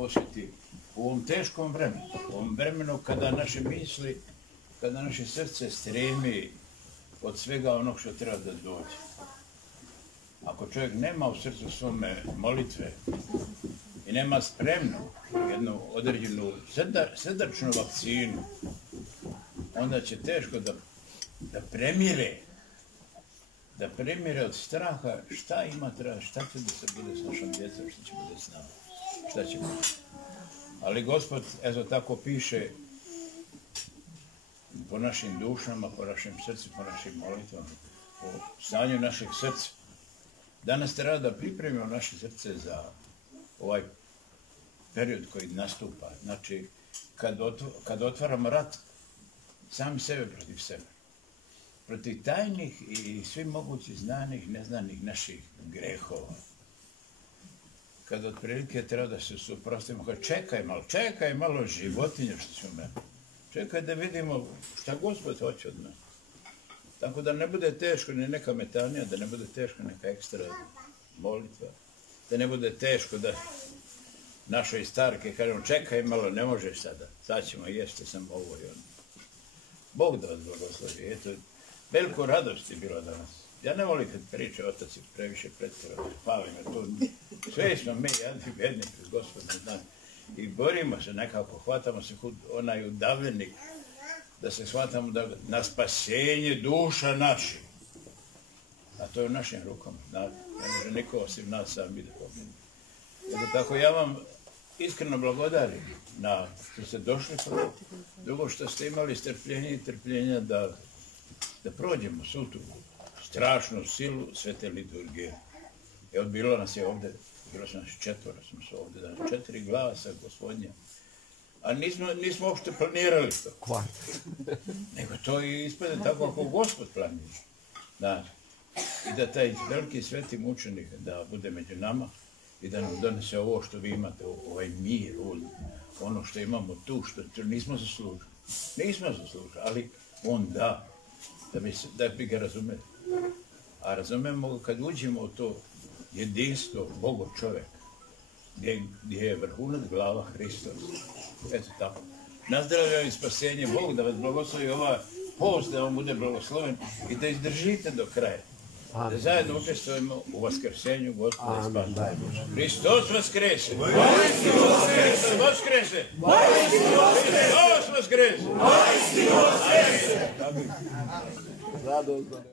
posjeti u ovom teškom vremenu. U ovom vremenu kada naše misli, kada naše srce stremi od svega onog što treba da dođe. Ako čovjek nema u srcu svome molitve i nema spremnu jednu određenu srdačnu vakcinu, onda će teško da premire od straha šta ima treba, šta će da se bude s našom djecom, šta će bude s nama, šta će bude. Ali Gospod, eto tako piše, po našim dušama, po našem srcu, po našim molitvama, po stanju našeg srca. Danas treba da pripremimo naše srce za ovaj period koji nastupa. Znači, kad otvaramo rat, sami sebe protiv sebe. Protiv tajnih i svih mogućih znanih, neznanih naših grehova. Kad otprilike treba da se suprotstavimo, čekaj malo životinje što su mene. Čekaj da vidimo šta Gospod hoće od nas. Tako da ne bude teško ni neka metanija, da ne bude teško neka ekstra molitva, da ne bude teško da našoj starke kažemo čekaj malo, ne možeš sada, sad ćemo jesti sam ovo i ono. Bog da vas blagoslovi. Eto, veliko radost je bilo danas. Ja ne volim kad priča otac je previše pretjerao, pali me to. Sve smo mi jedni bedni pred Gospodom dan. I borimo se nekako, hvatamo se onaj udavljenik, da se shvatamo na spasenje duša naših. A to je u našim rukama. Ne može niko osim nas sam biti pobjednik. Tako ja vam iskreno blagodarim na što ste došli prvo. Drugo što ste imali strpljenje i trpljenja da prođemo svu tu strašnu silu svete liturgije. Evo bilo nas je ovdje, bilo smo nas 4, smo se ovdje danas, 4 glasa Gospodnja. A nismo uopšte planirali to. Nego to i ispade tako ako Gospod planira. I da taj veliki sveti mučenik da bude među nama i da nam donese ovo što vi imate, ovaj mir, ono što imamo tu, što nismo zaslužili. Nismo zaslužili, ali on da bi ga razumeli. A razumemo ga kad uđemo u to jedinstvo Boga čovjeka, gdje je vrhunac glava Hristos. Eto tako. Nazdravljam i spasenje Bog da vas blagoslovi ova post, da vam bude blagosloven i da izdržite do kraja. Da zajedno učestvujemo u vaskrsenju Gospoda i Spasitelja. Hristos vaskrese! Hristos vaskrese! Hristos vaskrese! Hristos vaskrese!